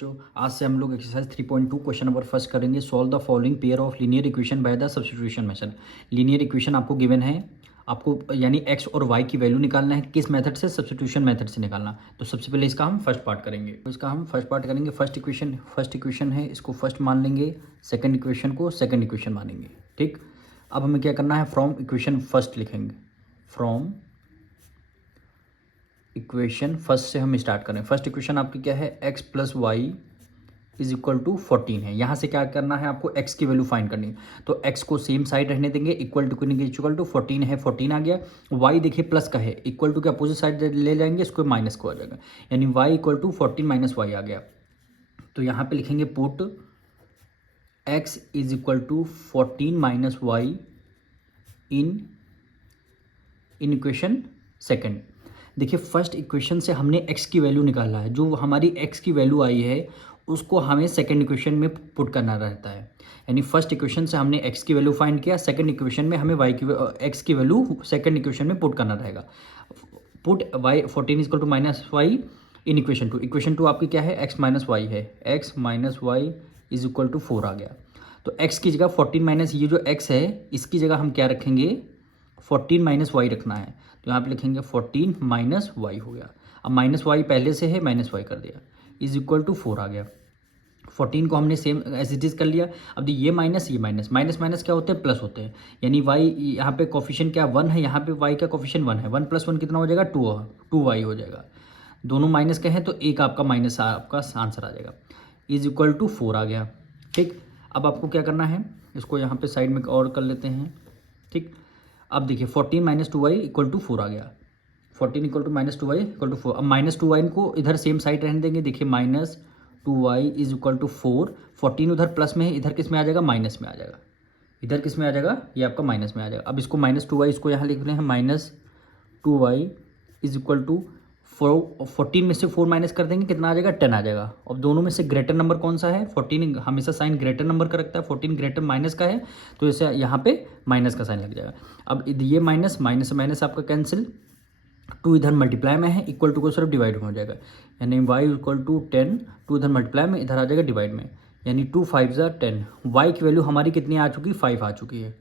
जो आज से हम लोग एक्सरसाइज 3.2 क्वेश्चन नंबर फर्स्ट करेंगे। Solve the following pair of linear equation by the substitution method. Linear equation आपको गिवन है, आपको यानी एक्स और वाई की वैल्यू निकालना है। किस मेथड से? सब्स्टिट्यूशन मेथड से निकालना। तो सबसे पहले इसका हम फर्स्ट पार्ट करेंगे। फर्स्ट इक्वेशन है, इसको फर्स्ट मान लेंगे, सेकंड इक्वेशन को सेकंड इक्वेशन मानेंगे। ठीक, अब हमें क्या करना है, फ्रॉम इक्वेशन फर्स्ट लिखेंगे। फ्रॉम इक्वेशन फर्स्ट से हम स्टार्ट करें। फर्स्ट इक्वेशन आपकी क्या है, x plus y is equal to 14 है। यहाँ से क्या करना है, आपको x की वैल्यू फाइंड करनी है। तो x को सेम साइड रहने देंगे, इक्वल टू टू 14 है, 14 आ गया। y देखिए प्लस का है, इक्वल टू के अपोजिट साइड ले जाएंगे, इसको माइनस को आ जाएगा, यानी y equal to 14 minus y आ गया। तो यहाँ पे लिखेंगे put x is equal to 14 minus y in equation second. देखिए फर्स्ट इक्वेशन से हमने x की वैल्यू निकाला है, जो हमारी x की वैल्यू आई है उसको हमें सेकंड इक्वेशन में पुट करना रहता है। यानी फर्स्ट इक्वेशन से हमने x की वैल्यू फाइंड किया, सेकंड इक्वेशन में हमें x की वैल्यू सेकंड इक्वेशन में पुट करना रहेगा। Put y 14 equal to minus y in equation two आपकी क्या है, x माइनस वाई है, x minus y is equal to 4 आ गया। तो x की जगह 14 माइनस ये जो x है इसकी जगह हम क्या रखेंगे, 14 माइनस वाई रखना है। तो यहाँ पे लिखेंगे 14 माइनस वाई हो गया। अब माइनस वाई पहले से है, माइनस वाई कर दिया, इज इक्वल टू 4 आ गया। 14 को हमने सेम एज इट इज कर लिया। अब ये माइनस माइनस क्या होते हैं, प्लस होते हैं। यानी y यहाँ पे कोफिशिएंट क्या 1 है, यहाँ पे y का कोफिशिएंट 1 है। 1 प्लस 1 कितना हो जाएगा, 2 वाई हो जाएगा। दोनों माइनस के हैं तो एक आपका माइनस आपका आंसर आ जाएगा, इज इक्वल टू 4 आ गया। ठीक, अब आपको क्या करना है, इसको यहाँ पे साइड में और कर लेते हैं। ठीक, अब देखिए 14 माइनस 2 वाई इक्वल टू 4 आ गया। 14 equal to minus 2 y equal to 4। अब माइनस 2 वाई को इधर सेम साइड रहने देंगे। देखिए minus 2 y is equal to 4। 14 उधर प्लस में है, इधर किस में आ जाएगा, माइनस में आ जाएगा। इधर किस में आ जाएगा, ये आपका माइनस में आ जाएगा। अब इसको माइनस 2 वाई, इसको यहाँ लिख रहे हैं minus 2 y is equal to 14 में से 4 माइनस कर देंगे, कितना आ जाएगा, 10 आ जाएगा। अब दोनों में से ग्रेटर नंबर कौन सा है, 14 हमेशा साइन ग्रेटर नंबर का रखता है। 14 ग्रेटर माइनस का है तो इसे यहाँ पे माइनस का साइन लग जाएगा। अब ये माइनस माइनस आपका कैंसिल, 2 इधर मल्टीप्लाई में है, इक्वल टू को सिर्फ डिवाइड में हो जाएगा। यानी y इक्वल टू 10, 2 इधर मल्टीप्लाई में, इधर आ जाएगा डिवाइड में, यानी 2 5 ज़ा 10। y की वैल्यू हमारी कितनी आ चुकी, 5 आ चुकी है।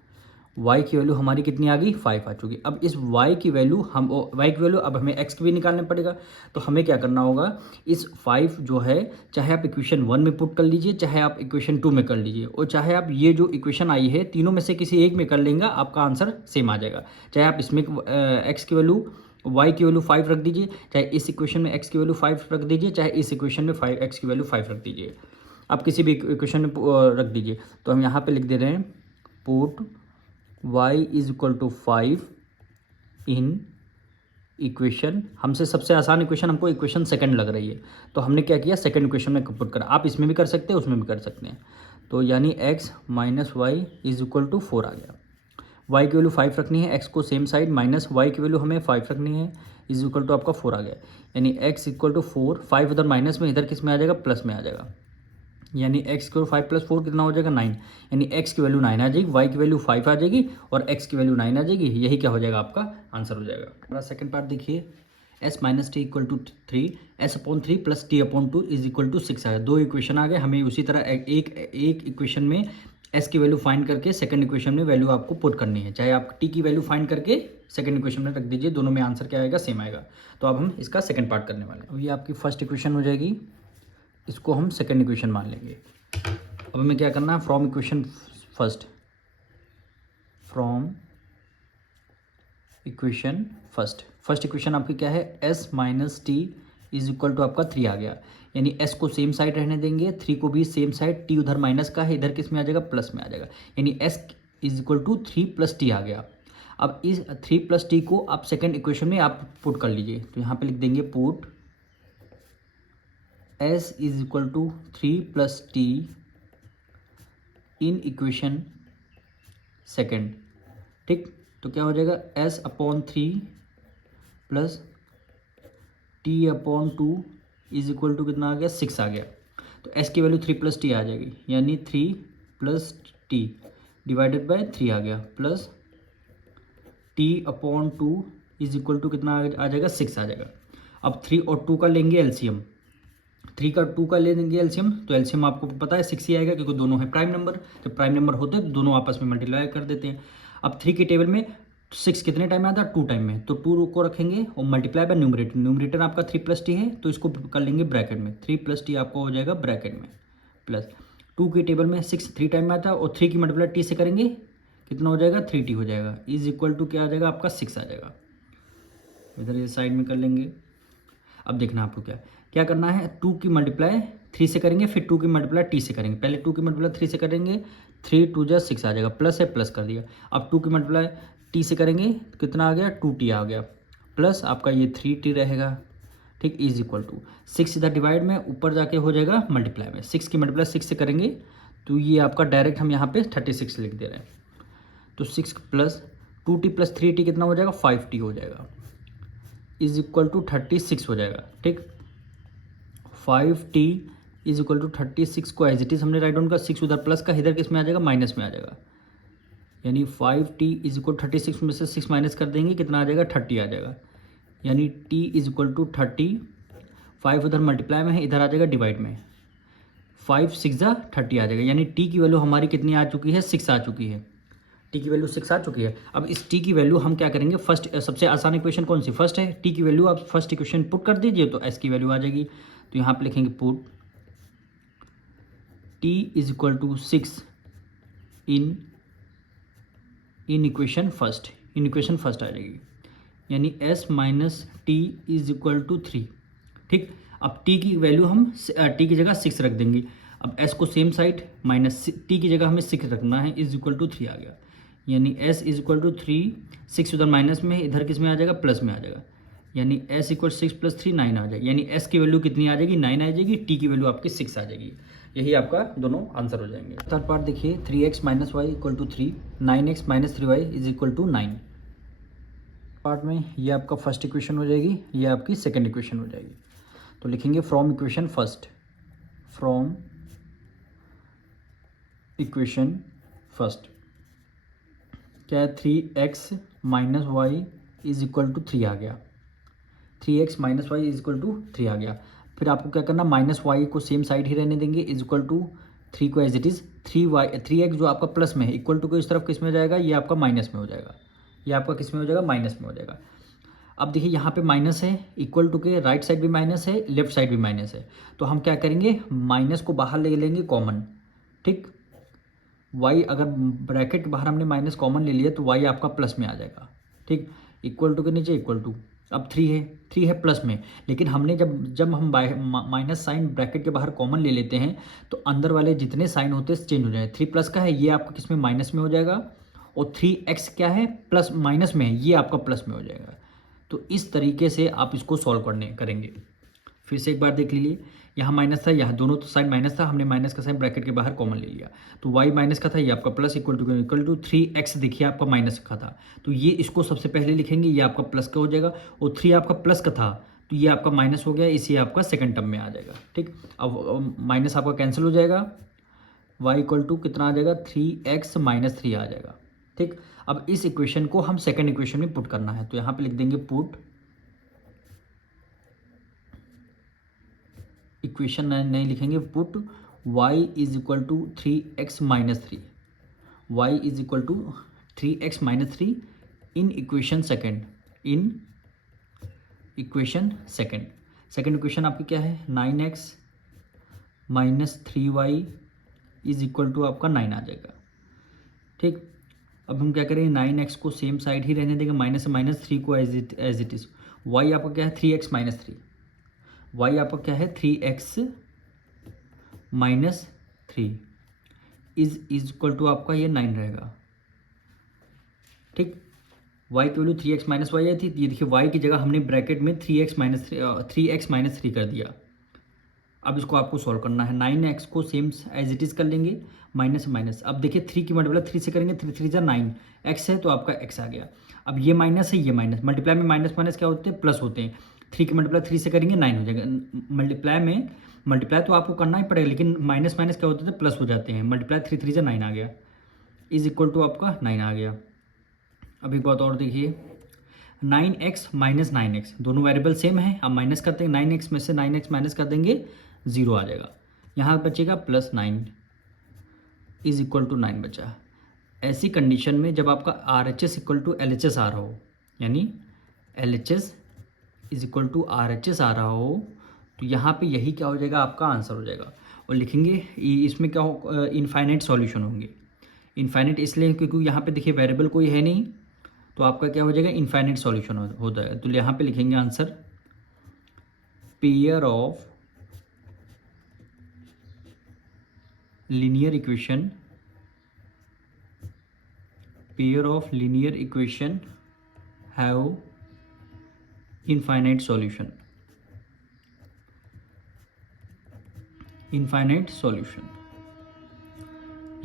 y की वैल्यू हमारी कितनी आ गई, 5 आ चुकी। अब इस y की वैल्यू अब हमें x की भी निकालना पड़ेगा। तो हमें क्या करना होगा, इस 5 जो है, चाहे आप इक्वेशन 1 में पुट कर लीजिए, चाहे आप इक्वेशन 2 में कर लीजिए, और चाहे आप ये जो इक्वेशन आई है तीनों में से किसी एक में कर लेंगे, आपका आंसर सेम आ जाएगा। चाहे आप इसमें x की वैल्यू y की वैल्यू 5 रख दीजिए, चाहे इस इक्वेशन में x की वैल्यू 5 रख दीजिए, चाहे इस इक्वेशन में x की वैल्यू 5 रख दीजिए। आप किसी भी इक्वेशन में रख दीजिए। तो हम यहाँ पे लिख दे रहे हैं put y is equal to 5 in equation, हमसे सबसे आसान इक्वेशन हमको इक्वेशन सेकंड लग रही है, तो हमने क्या किया, सेकंड इक्वेशन में पुट करा। आप इसमें भी कर सकते हैं, उसमें भी कर सकते हैं। तो यानी x minus y is equal to 4 आ गया। y की वैल्यू 5 रखनी है, x को सेम साइड, माइनस y की वैल्यू हमें 5 रखनी है, इज इक्वल टू आपका 4 आ गया। यानी x इक्वल टू 4, 5 उधर माइनस में, इधर किस में आ जाएगा, प्लस में आ जाएगा। यानी x की वैल्यू 5 प्लस 4 कितना हो जाएगा, 9। यानी x की वैल्यू 9 आ जाएगी, y की वैल्यू 5 आ जाएगी और x की वैल्यू 9 आ जाएगी। यही क्या हो जाएगा, आपका आंसर हो जाएगा। हमारा सेकंड पार्ट देखिए, s minus t equal to 3, s upon 3 plus t upon 2 is equal to 6 आ गया। 2 इक्वेशन आ गए। हमें उसी तरह एक इक्वेशन में s की वैल्यू फाइंड करके सेकंड इक्वेशन में वैल्यू आपको पुट करनी है। चाहे आप t की वैल्यू फाइंड करके सेकंड इक्वेशन में रख दीजिए, दोनों में आंसर क्या आएगा, सेम आएगा। तो अब हम इसका सेकंड पार्ट करने वाले हैं। अब ये आपकी फर्स्ट इक्वेशन हो जाएगी, इसको हम सेकंड इक्वेशन मान लेंगे। अब हमें क्या करना है, from equation first, from equation first equation आपकी क्या है, s minus t is equal to आपका 3 आ गया। यानी s को सेम साइड रहने देंगे, 3 को भी सेम साइड, t उधर माइनस का है, इधर किस में आ जाएगा, प्लस में आ जाएगा। यानी s is equal to 3 plus t आ गया। अब इस 3 प्लस टी को आप सेकेंड इक्वेशन में आप पुट कर लीजिए। तो यहाँ पे लिख देंगे put s is equal to 3 plus t in equation second. ठीक, तो क्या हो जाएगा, s upon 3 plus t upon 2 is equal to कितना आ गया, 6 आ गया। तो s की वैल्यू 3 प्लस टी आ जाएगी, यानी 3 प्लस टी डिवाइडेड बाय 3 आ गया, plus t upon 2 is equal to कितना आ जाएगा, 6 आ जाएगा। अब 3 और 2 का लेंगे एलसीएम, 3 का 2 का ले लेंगे एलसीएम, तो एलसीएम आपको पता है 6 ही आएगा क्योंकि दोनों है प्राइम नंबर। जब प्राइम नंबर होते हैं तो दोनों आपस में मल्टीप्लाई कर देते हैं। अब 3 के टेबल में 6 कितने टाइम में आता है, 2 टाइम में, तो 2 को रखेंगे और मल्टीप्लाई बाय न्यूमरेटर। न्यूमरेटर आपका 3 + t है तो इसको कर लेंगे ब्रैकेट में, 3 + t आपको हो जाएगा ब्रैकेट में, प्लस 2 के टेबल में 6 3 टाइम में आता है और 3 की मल्टीप्लाई t से करेंगे कितना हो जाएगा, 3t हो जाएगा, इज इक्वल टू क्या आ जाएगा आपका 6 आ जाएगा। इधर ये साइड में कर लेंगे। अब देखना आपको क्या क्या करना है, 2 की मल्टीप्लाई 3 से करेंगे, फिर 2 की मल्टीप्लाई t से करेंगे। पहले 2 की मल्टीप्लाई 3 से करेंगे, 3 2 जा 6 आ जाएगा, प्लस है प्लस कर दिया। अब 2 की मल्टीप्लाई t से करेंगे कितना आ गया, 2t आ गया, प्लस आपका ये 3t रहेगा, ठीक, इज इक्वल टू 6 इधर डिवाइड में ऊपर जाके हो जाएगा मल्टीप्लाई में। 6 की मल्टीप्लाई 6 से करेंगे तो ये आपका डायरेक्ट हम यहाँ पे 36 लिख दे रहे हैं। तो 6 + 2t + 3t कितना हो जाएगा, 5t हो जाएगा, इज इक्वल टू 36 हो जाएगा, ठीक। 5t इज इक्वल टू 36 को एज इट इज़ हमने राइट डाउन का, 6 उधर प्लस का, इधर किस में आ जाएगा, माइनस में आ जाएगा। यानी 5t इज इक्वल 36 में से 6 माइनस कर देंगे कितना आ जाएगा, 30 आ जाएगा। यानी t इज इक्वल टू 30, 5 उधर मल्टीप्लाई में है, इधर आ जाएगा डिवाइड में, 5 6 जा 30 आ जाएगा। यानी t की वैल्यू हमारी कितनी आ चुकी है, 6 आ चुकी है। टी की वैल्यू 6 आ चुकी है। अब इस टी की वैल्यू हम क्या करेंगे, फर्स्ट सबसे आसान इक्वेशन कौन सी, फर्स्ट है। टी की वैल्यू आप फर्स्ट इक्वेशन पुट कर दीजिए तो एस की वैल्यू आ जाएगी। तो यहाँ पे लिखेंगे put t is equal to 6 in equation first, in equation first आ जाएगी। यानी S minus t is equal to 3, ठीक। अब टी की वैल्यू हम टी की जगह 6 रख देंगे। अब एस को सेम साइड माइनस टी की जगह हमें 6 रखना है, इज इक्वल टू 3 आ गया। यानी s इज इक्वल टू 3, 6 उधर माइनस में, इधर किस में आ जाएगा, प्लस में आ जाएगा। यानी s इक्वल 6 + 3 9 आ जाएगी। यानी s की वैल्यू कितनी आ जाएगी, 9 आ जाएगी, t की वैल्यू आपकी 6 आ जाएगी। यही आपका दोनों आंसर हो जाएंगे। थर्ड पार्ट देखिए, 3x - y = 3, 9x - 3y = 9। Part में ये आपका फर्स्ट इक्वेशन हो जाएगी, ये आपकी सेकेंड इक्वेशन हो जाएगी। तो लिखेंगे from equation first, from equation first क्या है, 3x - y = 3 आ गया, 3x - y = 3 आ गया। फिर आपको क्या करना, -y को सेम साइड ही रहने देंगे, इज इक्वल टू 3 को एज इट इज़ 3x जो आपका प्लस में है, इक्वल टू को इस तरफ किस में हो जाएगा, ये आपका माइनस में हो जाएगा, ये आपका किस में हो जाएगा, माइनस में हो जाएगा। अब देखिए यहाँ पे माइनस है, इक्वल टू के राइट साइड भी माइनस है, लेफ्ट साइड भी माइनस है। तो हम क्या करेंगे, माइनस को बाहर ले लेंगे कॉमन, ठीक। y अगर ब्रैकेट बाहर हमने माइनस कॉमन ले लिया तो y आपका प्लस में आ जाएगा, ठीक। इक्वल टू के नीचे इक्वल टू, अब 3 है प्लस में, लेकिन हमने जब हम माइनस साइन ब्रैकेट के बाहर कॉमन ले लेते हैं तो अंदर वाले जितने साइन होते हैं चेंज हो जाए। 3 प्लस का है, ये आपका किस में, माइनस में हो जाएगा, और 3x क्या है, प्लस माइनस में है, ये आपका प्लस में हो जाएगा। तो इस तरीके से आप इसको सॉल्व करेंगे। फिर से एक बार देख लीजिए, यहाँ माइनस था, यहाँ दोनों साइड माइनस था, हमने माइनस का साइन ब्रैकेट के बाहर कॉमन ले लिया। तो y माइनस का था, ये आपका प्लस, इक्वल टू 3x देखिए आपका माइनस का था, तो ये इसको सबसे पहले लिखेंगे, ये आपका प्लस का हो जाएगा। और 3 आपका प्लस का था तो ये आपका माइनस हो गया, इसे आपका सेकंड टर्म में आ जाएगा, ठीक। अब माइनस आपका कैंसिल हो जाएगा, y इक्वल टू कितना आ जाएगा, 3x - 3 आ जाएगा, ठीक। अब इस इक्वेशन को हम सेकेंड इक्वेशन में पुट करना है, तो यहाँ पे लिख देंगे पुट इक्वेशन नहीं लिखेंगे, put y is equal to 3x - 3, y is equal to 3x - 3 in equation second, in equation second. Second equation आपकी क्या है, 9x - 3y is equal to आपका 9 आ जाएगा, ठीक। अब हम क्या करेंगे, 9x को सेम साइड ही रहने देंगे, माइनस से माइनस, 3 को एज इट इज़। y आपका क्या है, 3x - 3, y आपका क्या है, 3x - 3 इज इक्वल टू आपका ये 9 रहेगा, ठीक। y की वैल्यू 3x - y आई थी, ये देखिए y की जगह हमने ब्रैकेट में 3x - 3 कर दिया। अब इसको आपको सॉल्व करना है, 9x को सेम एज इट इज़ कर लेंगे, माइनस माइनस। अब देखिए 3 की मल्टीप्लाई 3 से करेंगे, 3 3 जा 9, x है तो आपका x आ गया। अब ये माइनस है, ये माइनस, मल्टीप्लाई में माइनस माइनस क्या होते हैं, प्लस होते हैं। 3 की मल्टीप्लाई 3 से करेंगे 9 हो जाएगा। मल्टीप्लाई तो आपको करना ही पड़ेगा, लेकिन माइनस माइनस क्या होते थे, प्लस हो जाते हैं। मल्टीप्लाई 3 3 जा 9 आ गया, इज इक्वल टू आपका 9 आ गया। अब एक बात और देखिए, 9x - 9x दोनों वेरिएबल सेम है, अब माइनस करते हैं, 9x में से 9x माइनस कर देंगे ज़ीरो आ जाएगा। यहाँ बचेगा +9 इज़ इक्वल टू 9 बचा। ऐसी कंडीशन में जब आपका RHS इक्वल टू LHS आ रहा हो, यानी LHS is equal to RHS आ रहा हो, तो यहाँ पे यही क्या हो जाएगा, आपका आंसर हो जाएगा। और लिखेंगे इसमें क्या हो, इनफाइनाइट सॉल्यूशन होंगे। इनफाइनाइट इसलिए क्योंकि यहाँ पे देखिए वेरिएबल कोई है नहीं, तो आपका क्या हो जाएगा, इनफाइनाइट सॉल्यूशन हो जाएगा। तो यहाँ पे लिखेंगे answer pair of linear equation, pair of linear equation have infinite solution, infinite solution,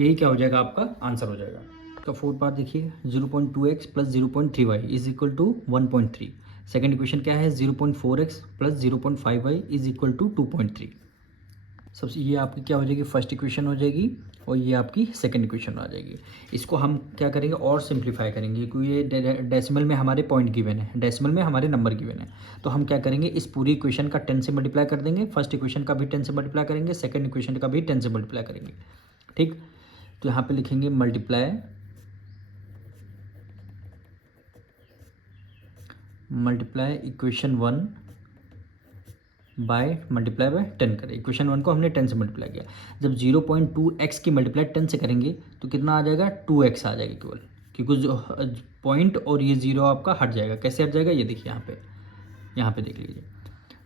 यही क्या हो जाएगा, आपका आंसर हो जाएगा। तो फोर्थ पार्ट देखिए, 0.2x plus 0.3y is equal to 1.3। Second equation क्या है, 0.4x plus 0.5y is equal to 2.3। सबसे ये आपकी क्या हो जाएगी, फर्स्ट इक्वेशन हो जाएगी, और ये आपकी सेकंड इक्वेशन आ जाएगी। इसको हम क्या करेंगे और सिंप्लीफाई करेंगे, क्योंकि ये डेसिमल में हमारे पॉइंट गिवन है, डेसिमल में हमारे नंबर गिवन है। तो हम क्या करेंगे, इस पूरी इक्वेशन का 10 से मल्टीप्लाई कर देंगे, फर्स्ट इक्वेशन का भी 10 से मल्टीप्लाई करेंगे, सेकंड इक्वेशन का भी 10 से मल्टीप्लाई करेंगे। ठीक, तो यहाँ पे लिखेंगे multiply equation 1 by multiply by 10 करें। इक्वेशन 1 को हमने 10 से मल्टीप्लाई किया। जब 0.2x की मल्टीप्लाई 10 से करेंगे तो कितना आ जाएगा, 2x आ जाएगा केवल, क्योंकि जो पॉइंट और ये जीरो आपका हट जाएगा। कैसे हट जाएगा, ये देखिए यहाँ पे देख लीजिए।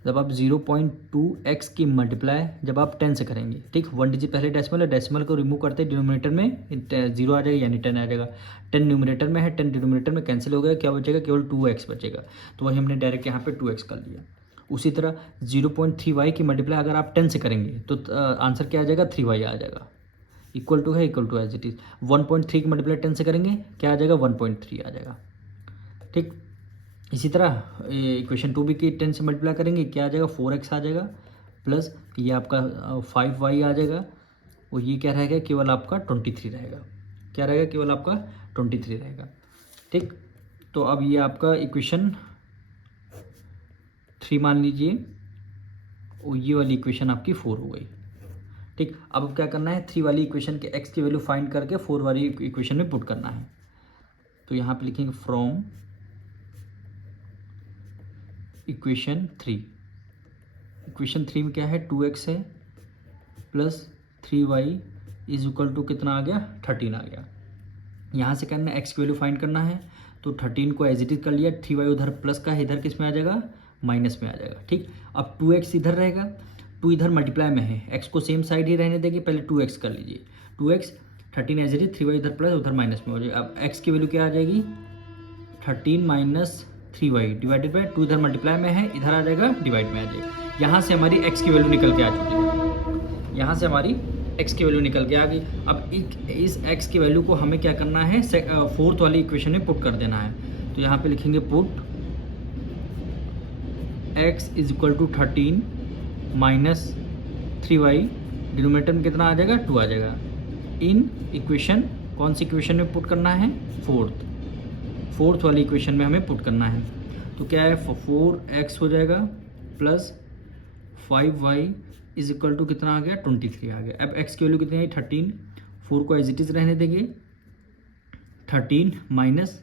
जब आप 0.2x की मल्टीप्लाई जब आप 10 से करेंगे, ठीक, 1 डिजिट पहले डेसिमल है, डेसिमल को रिमूव करते हैं, डिनोमिनेटर में 0 आ जाएगा, यानी 10 आ जाएगा। 10 न्यूमिनेटर में है, 10 डिनोमिनेटर में कैंसिल हो गया, क्या बचेगा, केवल 2x बचेगा। तो वही हमने डायरेक्ट यहाँ पे 2x कर दिया। उसी तरह 0.3y की मल्टीप्लाई अगर आप 10 से करेंगे तो आंसर क्या आ जाएगा, 3y आ जाएगा। इक्वल टू है, equal to as it is. 1.3 की मल्टीप्लाई 10 से करेंगे, क्या आ जाएगा, 1.3 आ जाएगा। ठीक, इसी तरह इक्वेशन 2 भी की 10 से मल्टीप्लाई करेंगे, क्या आ जाएगा, 4x आ जाएगा, प्लस ये आपका 5y आ जाएगा, और ये क्या रहेगा, केवल आपका 23 रहेगा। क्या रहेगा, केवल आपका 23 रहेगा। ठीक, तो अब ये आपका इक्वेशन 3 मान लीजिए, और ये वाली इक्वेशन आपकी 4 हो गई। ठीक, अब क्या करना है, 3 वाली इक्वेशन के x की वैल्यू फाइंड करके 4 वाली इक्वेशन में पुट करना है। तो यहाँ पे लिखेंगे फ्रॉम इक्वेशन 3। इक्वेशन 3 में क्या है, 2x है plus 3y is equal to कितना आ गया, 13 आ गया। यहाँ से करना है x की वैल्यू फाइंड करना है, तो 13 को एज इट इज कर लिया, 3y उधर प्लस का है, इधर किस में आ जाएगा, माइनस में आ जाएगा। ठीक, अब 2x इधर रहेगा, 2 इधर मल्टीप्लाई में है, x को सेम साइड ही रहने देंगे, पहले 2x कर लीजिए, 2x 13 as it is, 3y इधर प्लस उधर माइनस में हो जाएगा। अब x की वैल्यू क्या आ जाएगी, 13 माइनस 3y डिवाइडेड बाई 2 इधर मल्टीप्लाई में है, इधर आ जाएगा डिवाइड में आ जाएगा। यहाँ से हमारी x की वैल्यू निकल के आ चुकी है, यहाँ से हमारी x की वैल्यू निकल के आ गई। अब इस x की वैल्यू को हमें क्या करना है, फोर्थ वाली इक्वेशन में पुट कर देना है। तो यहाँ पे लिखेंगे put x is equal to 13 minus 3y, denominator में कितना आ जाएगा, 2 आ जाएगा। इन इक्वेशन, कौन सी इक्वेशन में पुट करना है, फोर्थ वाली इक्वेशन में हमें पुट करना है। तो क्या है, 4x हो जाएगा plus 5y is equal to कितना आ गया, 23 आ गया। अब x की वैल्यू कितनी आई, 13, 4 को एज इट इज रहने देंगे, 13 माइनस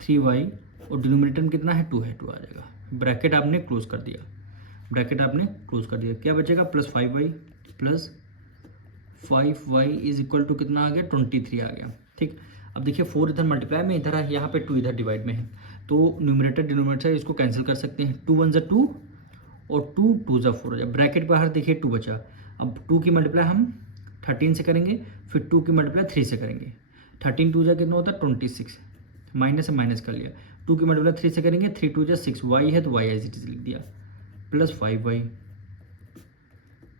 3y, और डिनोमिनेटर में कितना है, 2 है, 2 आ जाएगा। ब्रैकेट आपने क्लोज कर दिया, क्या बचेगा, plus 5y plus 5y is equal to कितना आ गया, 23 आ गया। ठीक, अब देखिए 4 इधर मल्टीप्लाई में इधर है, यहाँ पे 2 इधर डिवाइड में है, तो न्यूमरेटर डिनोमिनेटर इसको कैंसिल कर सकते हैं। 2 1 = 2 और 2 2 = 4 हो जाए। ब्रैकेट बाहर देखिए 2 बचा। अब 2 की मल्टीप्लाई हम 13 से करेंगे, फिर 2 की मल्टीप्लाई 3 से करेंगे। 13 2 कितना होता है, 26, माइनस से माइनस कर लिया। 2 की मल्टीप्लाई 3 से करेंगे, 3 2 = 6, y है तो y एज इट इज लिख दिया, plus 5y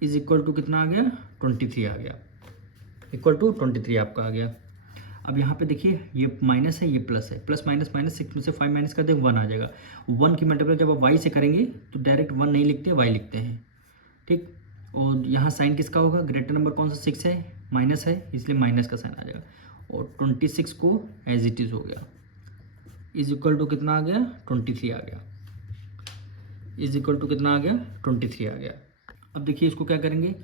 is equal to कितना आ गया, 23 आ गया, इक्वल टू 23 आपका आ गया। अब यहाँ पे देखिए ये माइनस है, ये प्लस है, प्लस माइनस माइनस, 6 में से 5 माइनस कर दे, 1 आ जाएगा। 1 की मल्टीप्लाई जब आप y से करेंगे तो डायरेक्ट 1 नहीं लिखते, y लिखते हैं। ठीक, और यहाँ साइन किसका होगा, ग्रेटर नंबर कौन सा, 6 है, माइनस है, इसलिए माइनस का साइन आ जाएगा, और 26 को एज इट इज़ हो गया, इज इक्वल टू कितना आ गया, 23 आ गया, इज इक्वल टू कितना आ गया, 23 आ गया। अब देखिए इसको क्या करेंगे,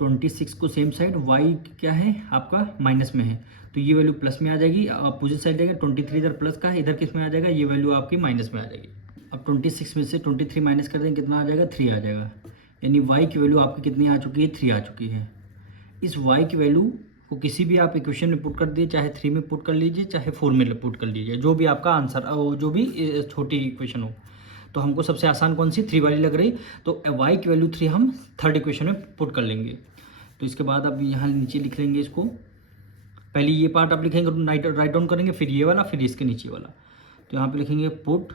26 को सेम साइड, y क्या है आपका माइनस में है तो ये वैल्यू प्लस में आ जाएगी, अपोजिट साइड जाएगा, 23 इधर प्लस का है, इधर किस में आ जाएगा, ये वैल्यू आपकी माइनस में आ जाएगी। अब 26 में से 23 माइनस कर देंगे, कितना आ जाएगा, 3 आ जाएगा, यानी y की वैल्यू आपकी कितनी आ चुकी है, 3 आ चुकी है। इस y की वैल्यू को किसी भी आप इक्वेशन में पुट कर दिए, चाहे 3 में पुट कर लीजिए, चाहे 4 में पुट कर लीजिए, जो भी आपका आंसर जो भी छोटी इक्वेशन हो। तो हमको सबसे आसान कौन सी 3 वाली लग रही, तो y की वैल्यू 3 हम थर्ड इक्वेशन में पुट कर लेंगे। तो इसके बाद अब यहाँ नीचे लिख लेंगे इसको, पहले ये पार्ट आप लिखेंगे, राइट डाउन करेंगे, फिर ये वाला, फिर इसके नीचे वाला। तो यहाँ पे लिखेंगे put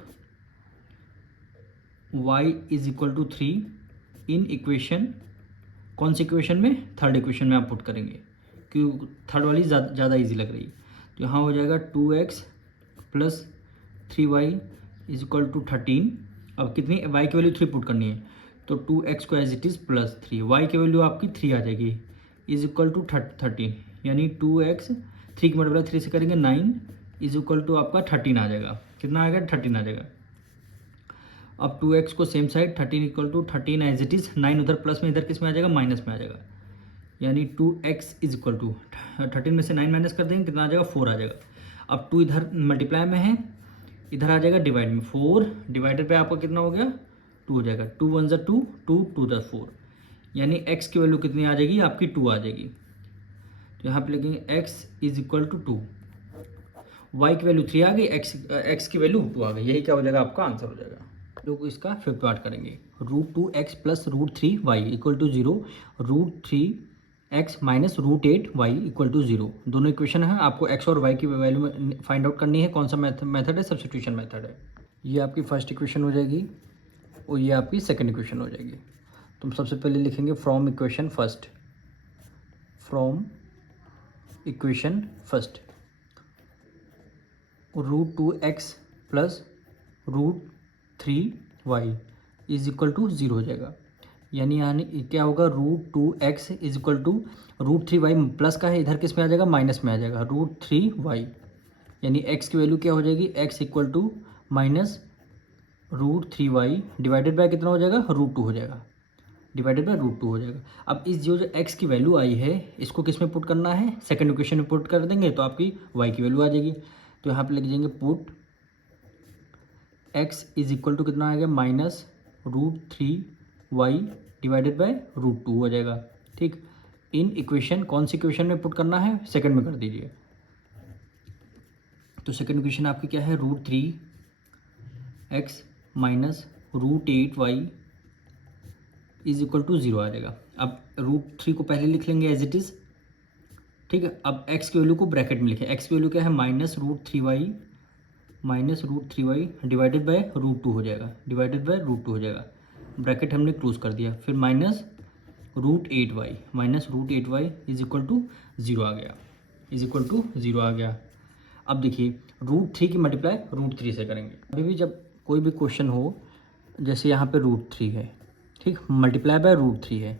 y is equal to 3 in equation, कौन सी इक्वेशन में, थर्ड इक्वेशन में आप पुट करेंगे, क्योंकि थर्ड वाली ज़्यादा ईजी लग रही है। तो यहाँ हो जाएगा 2x plus 3y is equal to 13। अब कितनी y की वैल्यू 3 पुट करनी है, तो 2x को as it is plus 3, y की वैल्यू आपकी 3 आ जाएगी, इज इक्वल टू 13, यानी 2x 3 की मल्टीप्लाई 3 से करेंगे 9 इज इक्वल टू आपका 13 आ जाएगा। कितना आएगा, 13 आ जाएगा। अब 2x को same side, 13 equal to 13 as it is, 9 उधर प्लस में, इधर किस में आ जाएगा, माइनस में आ जाएगा, यानी 2x इज इक्वल टू 13 में से 9 माइनस कर देंगे, कितना आ जाएगा, 4 आ जाएगा। अब 2 इधर मल्टीप्लाई में है, इधर आ जाएगा डिवाइड में, 4 डिवाइडेड पे आपका कितना हो गया, 2 हो जाएगा, 2 1 ज़ा 2, 2 2 ज़ा 4, यानी x की वैल्यू कितनी आ जाएगी आपकी, 2 आ जाएगी। तो यहाँ पे लिखेंगे x is equal to 2, y की वैल्यू 3 आ गई, x की वैल्यू 2 आ गई, यही क्या हो जाएगा, आपका आंसर हो जाएगा। लोग इसका फिफ्थ पार्ट करेंगे, √2x plus √3y equal to 0, √3x minus √8y equal to 0। दोनों इक्वेशन है, आपको x और y की वैल्यू फाइंड आउट करनी है, कौन सा मेथड है, सब्स्टिट्यूशन मेथड है। ये आपकी फर्स्ट इक्वेशन हो जाएगी और ये आपकी सेकंड इक्वेशन हो जाएगी। तो सबसे पहले लिखेंगे from equation first, from equation first √2x plus √3y is equal to 0 हो जाएगा, यानी क्या होगा, √2x is equal to √3y plus का है, इधर किस में आ जाएगा, माइनस में आ जाएगा, √3y, यानी x की वैल्यू क्या हो जाएगी, x equal to minus √3y divided by कितना हो जाएगा, √2 हो जाएगा, डिवाइडेड बाय √2 हो जाएगा। अब इस जो x की वैल्यू आई है, इसको किस में पुट करना है, सेकंड इक्वेशन में पुट कर देंगे, तो आपकी y की वैल्यू आ जाएगी। तो यहाँ पे लिख देंगे put x is equal to कितना आएगा, माइनस √3y डिवाइडेड बाय √2 हो जाएगा, ठीक। इन इक्वेशन, कौन सी इक्वेशन में पुट करना है, सेकंड में कर दीजिए। तो सेकंड इक्वेशन आपकी क्या है, √3x minus √8y is equal to 0 आ जाएगा। अब √3 को पहले लिख लेंगे एज इट इज़, ठीक है। अब x की वैल्यू को ब्रैकेट में लिखें, x की वैल्यू क्या है, माइनस √3y डिवाइडेड बाय √2 हो जाएगा, डिवाइडेड बाय √2 हो जाएगा, ब्रैकेट हमने क्लोज कर दिया, फिर minus √8y is equal to 0 आ गया, इज इक्वल टू 0 आ गया। अब देखिए √3 की मल्टीप्लाई √3 से करेंगे। अभी भी जब कोई भी क्वेश्चन हो, जैसे यहाँ पे √3 है, ठीक, मल्टीप्लाई बाय √3 है,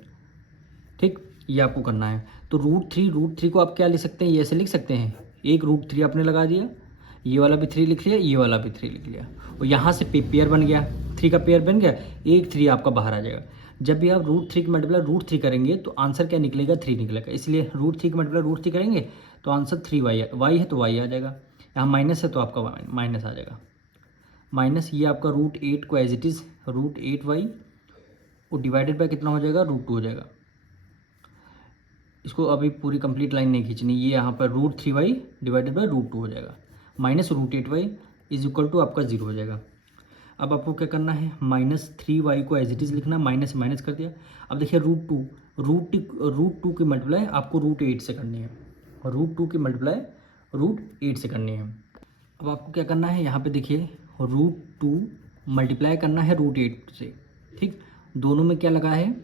ठीक, ये आपको करना है। तो √3 को आप क्या लिख सकते हैं, ये ऐसे लिख सकते हैं, एक √3 आपने लगा दिया, ये वाला भी 3 लिख लिया, ये वाला भी 3 लिख लिया, और यहाँ से पेयर बन गया, 3 का पेयर बन गया, एक 3 आपका बाहर आ जाएगा। जब भी आप √3 की मल्टीप्लाई √3 करेंगे तो आंसर क्या निकलेगा, 3 निकलेगा, इसलिए √3 की मल्टीप्लाई √3 करेंगे तो आंसर 3y है तो y आ जाएगा, यहाँ माइनस है तो आपका माइनस आ जाएगा, माइनस ये आपका √8 को एज इट इज़ √8y और डिवाइडेड बाय कितना हो जाएगा, √2 हो जाएगा। इसको अभी पूरी कंप्लीट लाइन नहीं खींचनी, ये यहाँ पर √3y डिवाइडेड बाय √2 हो जाएगा, minus √8y is equal to आपका 0 हो जाएगा। अब आपको क्या करना है, -3y को एज इट इज़ लिखना, माइनस माइनस कर दिया। अब देखिए √2 की मल्टीप्लाई आपको √8 से करनी है, √2 की मल्टीप्लाई √8 से करनी है। अब आपको क्या करना है, यहाँ पे देखिए √2 मल्टीप्लाई करना है √8 से, ठीक, दोनों में क्या लगा है,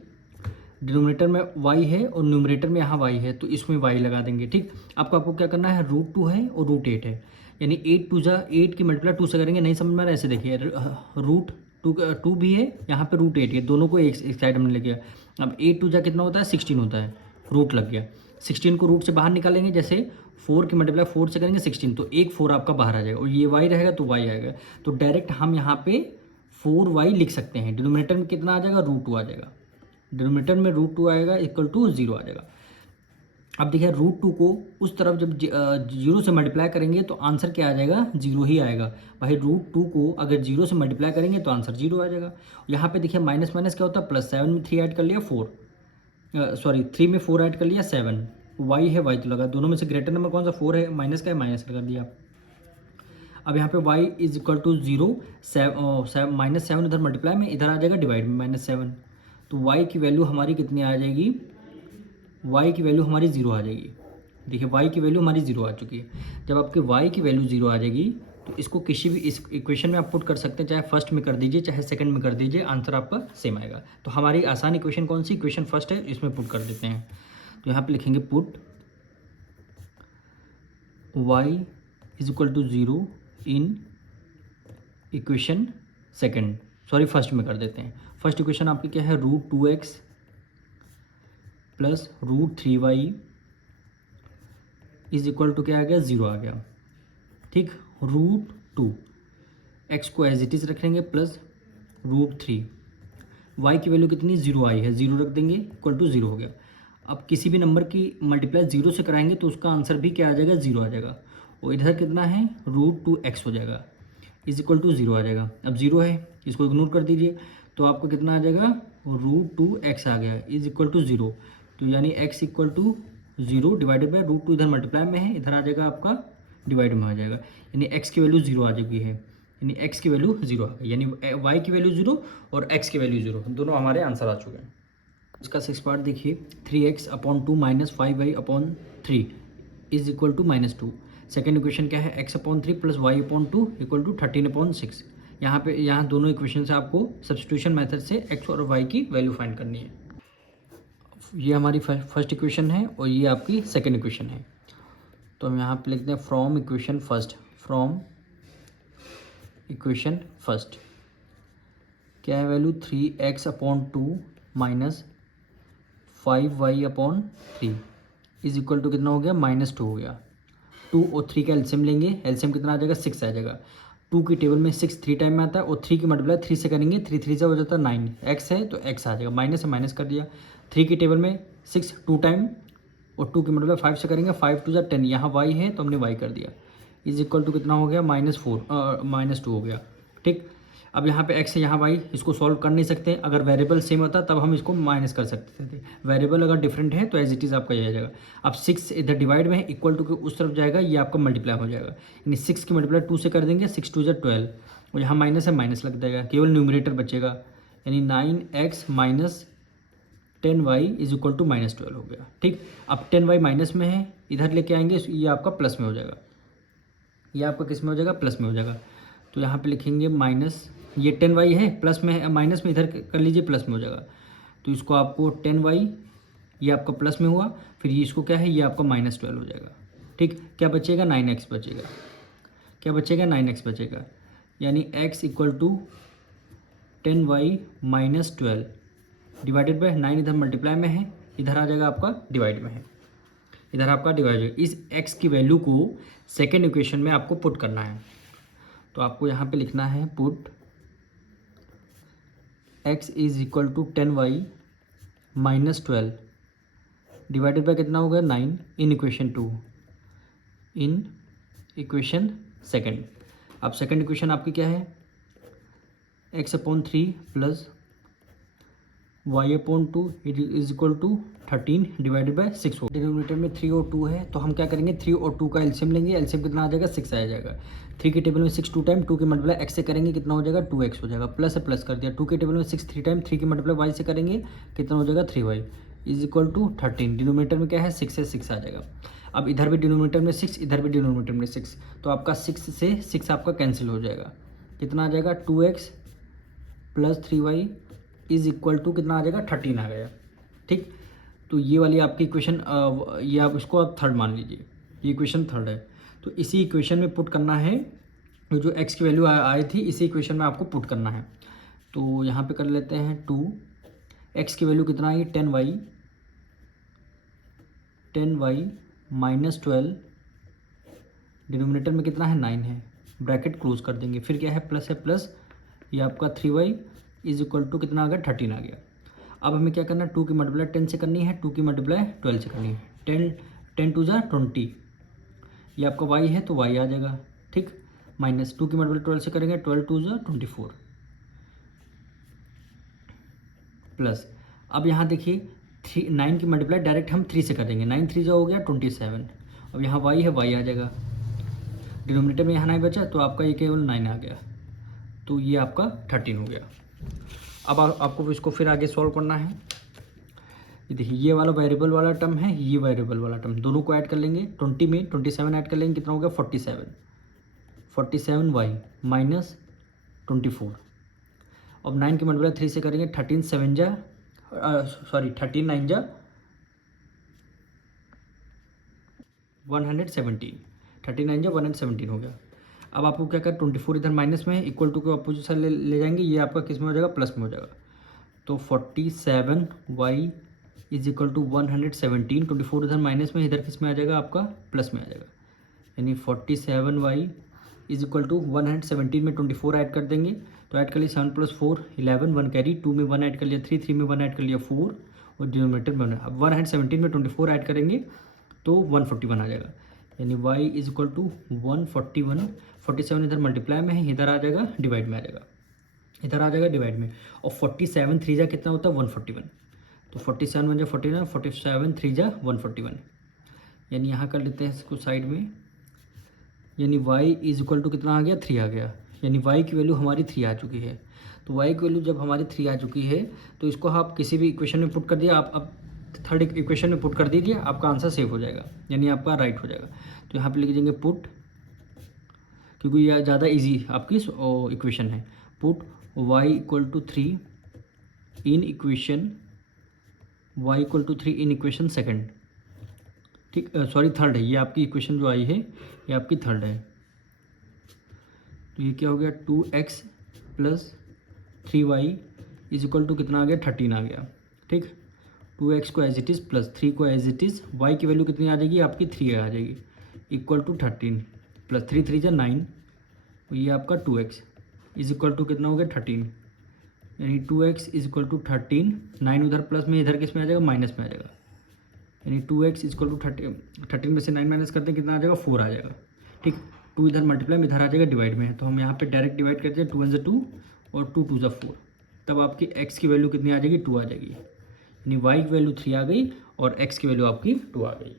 डिनोमिनेटर में y है और न्यूमरेटर में यहाँ y है, तो इसमें y लगा देंगे, ठीक। आपको क्या करना है, √2 है और √8 है, यानी 8 2 जा 8 की मल्टीप्लाई 2 से करेंगे, नहीं समझ में आ रहा है, ऐसे देखिए √2 भी है, यहाँ पे √8 है, दोनों को एक साइड हमने लेके। अब 8 2 जा कितना होता है, 16 होता है, रूट लग गया, 16 को रूट से बाहर निकालेंगे, जैसे 4 की मल्टीप्लाई 4 से करेंगे 16, तो एक 4 आपका बाहर आ जाएगा, और ये y रहेगा तो y आएगा, तो डायरेक्ट हम यहाँ पे 4y लिख सकते हैं, डिनोमिनेटर में कितना आ जाएगा, √2 आ जाएगा, डिनोमिनेटर में √2 आएगा इक्वल टू 0 आ जाएगा। अब देखिए √2 को उस तरफ जब 0 से मल्टीप्लाई करेंगे तो आंसर क्या आ जाएगा, 0 ही आएगा। भाई √2 को अगर 0 से मल्टीप्लाई करेंगे तो आंसर 0 आ जाएगा। यहाँ पे देखिए माइनस माइनस क्या होता है प्लस, 7 में 3 ऐड कर लिया 3 में 4 ऐड कर लिया 7, वाई है वाई तो लगा, दोनों में से ग्रेटर नंबर कौन सा 4 है, माइनस का है माइनस लगा दिया। अब यहाँ पे y इज इक्वल टू 0, -7 इधर मल्टीप्लाई में, इधर आ जाएगा डिवाइड में -7, तो y की वैल्यू हमारी कितनी आ जाएगी, y की वैल्यू हमारी 0 आ जाएगी। देखिए y की वैल्यू हमारी 0 आ चुकी है। जब आपके y की वैल्यू 0 आ जाएगी तो इसको किसी भी इस इक्वेशन में आप पुट कर सकते हैं, चाहे फर्स्ट में कर दीजिए चाहे सेकंड में कर दीजिए, आंसर आपका सेम आएगा। तो हमारी आसान इक्वेशन कौन सी, इक्वेशन फर्स्ट है, इसमें पुट कर देते हैं। तो यहाँ पे लिखेंगे put y is equal to 0 in equation second, sorry first में कर देते हैं। फर्स्ट इक्वेशन आपकी क्या है, √2x plus √3y is equal to क्या आ गया, 0 आ गया। ठीक, √2 x को एज इट इज़ रखेंगे प्लस √3, y की वैल्यू कितनी 0 आई है, 0 रख देंगे इक्वल टू 0 हो गया। अब किसी भी नंबर की मल्टीप्लाई 0 से कराएंगे तो उसका आंसर भी क्या आ जाएगा, 0 आ जाएगा। और इधर कितना है, √2x हो जाएगा इज इक्वल टू 0 आ जाएगा। अब 0 है, इसको इग्नोर कर दीजिए, तो आपको कितना आ जाएगा, √2x आ गया इज इक्वल टू 0। तो यानी x equal to 0 divided by √2, इधर मल्टीप्लाई में है, इधर आ जाएगा आपका डिवाइड में आ जाएगा, यानी x की वैल्यू 0 आ जाएगी है, यानी x की वैल्यू 0 आ गई, यानी y की वैल्यू 0 और x की वैल्यू 0, दोनों हमारे आंसर आ चुके हैं। इसका 6 पार्ट देखिए, 3x/2 minus 5y/3 is equal to -2। Second equation क्या है, x/3 plus y/2 equal to 13/6। यहाँ दोनों इक्वेशन से आपको सब्स्टिट्यूशन मेथड से x और y की वैल्यू फाइंड करनी है। ये हमारी फर्स्ट इक्वेशन है और ये आपकी सेकेंड इक्वेशन है। तो हम यहाँ पे लिखते हैं फ्रॉम इक्वेशन फर्स्ट क्या है value, 3x/2 minus 5y/3 is equal to कितना हो गया, -2 हो गया। 2 और 3 का एलसीएम लेंगे, एलसीएम कितना आ जाएगा, 6 आ जाएगा। 2 की टेबल में 6 3 टाइम में आता है और 3 की मल्टीप्लाई 3 से करेंगे, 3 3 से हो जाता है 9, x है तो x आ जाएगा, माइनस से माइनस कर दिया। 3 की टेबल में 6 2 टाइम और 2 की मल्टीप्लाई 5 से करेंगे, 5 2 10, यहाँ y है तो हमने y कर दिया इज इक्वल टू कितना हो गया, -2 हो गया। ठीक, अब यहाँ पे x है यहाँ y, इसको सॉल्व कर नहीं सकते, अगर वेरिएबल सेम होता तब हम इसको माइनस कर सकते थे, वेरिएबल अगर डिफरेंट है तो एज इट इज़ आपका ये आ जाएगा। अब 6 इधर डिवाइड में है, इक्वल टू के उस तरफ जाएगा, ये आपका मल्टीप्लाई हो जाएगा, यानी 6 की मल्टीप्लाई 2 से कर देंगे, 6 2 12 और यहाँ माइनस है माइनस लग जाएगा, केवल न्यूमरेटर बचेगा, यानी 9x minus 10y is equal to -12 हो गया। ठीक, अब 10y माइनस में है, इधर लेके आएंगे, ये आपका प्लस में हो जाएगा, ये आपका किस में हो जाएगा, प्लस में हो जाएगा। तो यहाँ पे लिखेंगे माइनस, ये 10y है प्लस में है, माइनस में इधर कर लीजिए प्लस में हो जाएगा, तो इसको आपको 10y ये आपका प्लस में हुआ, फिर ये इसको क्या है, ये आपका -12 हो जाएगा। ठीक, क्या बचेगा, 9x बचेगा, क्या बचेगा, 9x बचेगा, यानी x equal to 10y minus 12 divided by 9, इधर मल्टीप्लाई में है, इधर आ जाएगा आपका डिवाइड में है, इधर आपका डिवाइड। इस x की वैल्यू को सेकेंड इक्वेशन में आपको पुट करना है, तो आपको यहाँ पे लिखना है put x is equal to 10y minus 12 divided by कितना हो गया, 9 in equation 2 in equation second. अब सेकेंड इक्वेशन आपकी क्या है, x/3 plus y/2 is equal to 13 divided by 6 हो। डिनोमिनेटर में 3 और 2 है, तो हम क्या करेंगे, 3 और 2 का एलसीएम लेंगे, एलसीएम कितना आ जाएगा, 6 आ जाएगा। 3 की टेबल में 6 2 टाइम, 2 की मल्टीप्लाई x से करेंगे कितना हो जाएगा, 2x हो जाएगा, प्लस से प्लस कर दिया। 2 की टेबल में 6 3 टाइम, 3 की मल्टीप्लाई y से करेंगे कितना हो जाएगा, 3y is equal to 13। Denominator में क्या है, 6 से 6 आ जाएगा। अब इधर भी डिनोमिनेटर में 6, इधर भी डिनोमिनेटर में 6, तो आपका 6 से 6 आपका कैंसिल हो जाएगा, कितना आ जाएगा, 2x plus 3y is equal to कितना आ जाएगा, 13 आ गया। ठीक, तो ये वाली आपकी इक्वेशन, ये आप इसको आप थर्ड मान लीजिए, ये इक्वेशन थर्ड है। तो इसी इक्वेशन में पुट करना है, तो जो x की वैल्यू आई थी इसी इक्वेशन में आपको पुट करना है। तो यहाँ पे कर लेते हैं 2, x की वैल्यू कितना आई, 10y माइनस 12, डिनोमिनेटर में कितना है, 9 है, ब्रैकेट क्लोज कर देंगे, फिर क्या है, प्लस है प्लस, ये आपका 3y इज इक्वल टू कितना आ गया, 13 आ गया। अब हमें क्या करना है, 2 की मल्टीप्लाई 10 से करनी है, 2 की मल्टीप्लाई 12 से करनी है। 10 टू जा 20, ये आपका y है तो y आ जाएगा, ठीक। माइनस 2 की मल्टीप्लाई 12 से करेंगे, 12 टू जा 24 प्लस, अब यहाँ देखिए 9 की मल्टीप्लाई डायरेक्ट हम 3 से करेंगे, 9 3 जा हो गया 27। अब यहाँ y है, y आ जाएगा, डिनोमिनेटर में यहाँ 9 बचा तो आपका ये केवल 9 आ गया, तो ये आपका 13 हो गया। अब आपको इसको फिर आगे सॉल्व करना है। ये देखिए ये वाला वेरिएबल वाला टर्म है, ये वेरिएबल वाला टर्म, दोनों को ऐड कर लेंगे। 20 में 27 ऐड कर लेंगे, कितना हो गया 47 y माइनस 24। अब 9 की मल्टीप्लाई 3 से करेंगे, 13 9 जा 117, 39 जा 117 हो गया। अब आपको क्या कर 24 इधर माइनस में, इक्वल टू के अपोजिट साइड ले जाएंगे, ये आपका किस में हो जाएगा, प्लस में हो जाएगा। तो 47 y इज इक्वल टू 117, 24 इधर माइनस में, इधर किस में आ जाएगा, आपका प्लस में आ जाएगा। यानी 47 y इज इक्वल टू 117 में 24 ऐड कर देंगे, तो ऐड कर लिया 7 + 4 11, 1 कैरी, 2 में 1 ऐड कर लिया 3, 3 में 1 ऐड कर लिया 4, और डिनोमिनेटर में 1। अब 117 में 24 ऐड करेंगे तो 141 आ जाएगा। यानी y इज इक्वल टू 141, 47 इधर मल्टीप्लाई में है, इधर आ जाएगा डिवाइड में आ जाएगा, इधर आ जाएगा डिवाइड में। और 47 3 जा कितना होता है 141, तो 47 1 जा 49, 47 3 जा 141। यानी यहाँ कर लेते हैं इसको साइड में, यानी y इज इक्वल टू कितना आ गया 3 आ गया। यानी y की वैल्यू हमारी 3 आ चुकी है। तो y की वैल्यू जब हमारी 3 आ चुकी है तो इसको आप किसी भी इक्वेशन में पुट कर दिया, आप अब थर्ड इक्वेशन में पुट कर दीजिए, आपका आंसर सेव हो जाएगा, यानी आपका राइट हो जाएगा। तो यहाँ पे लिख देंगे पुट, क्योंकि यह ज़्यादा इजी आपकी इक्वेशन है। Put y equal to 3 in equation, y equal to 3 in equation second, ठीक, सॉरी थर्ड है, ये आपकी इक्वेशन जो आई है ये आपकी थर्ड है। तो ये क्या हो गया 2x plus 3y is equal to कितना आ गया 13 आ गया, ठीक। 2x को एज इट इज़ प्लस 3 को एज इट इज़, y की वैल्यू कितनी आ जाएगी आपकी 3 आ जाएगी, इक्वल टू 13 प्लस 3 3 जा 9, तो ये आपका 2x इज इक्वल टू कितना हो गया 13। यानी 2x इज इक्वल टू 13, 9 उधर प्लस में, इधर किस में आ जाएगा माइनस में आ जाएगा। यानी 2x इज इक्वल टू 13 में से 9 माइनस करते हैं, कितना आ जाएगा 4 आ जाएगा, ठीक। 2 इधर मल्टीप्लाई में, इधर आ जाएगा डिवाइड में है, तो हम यहाँ पे डायरेक्ट डिवाइड करते हैं, 2 1 जा 2 और 2 2 जा 4, तब आपकी x की वैल्यू कितनी आ जाएगी 2 आ जाएगी। यानी y की वैल्यू 3 आ गई और x की वैल्यू आपकी 2 आ गई।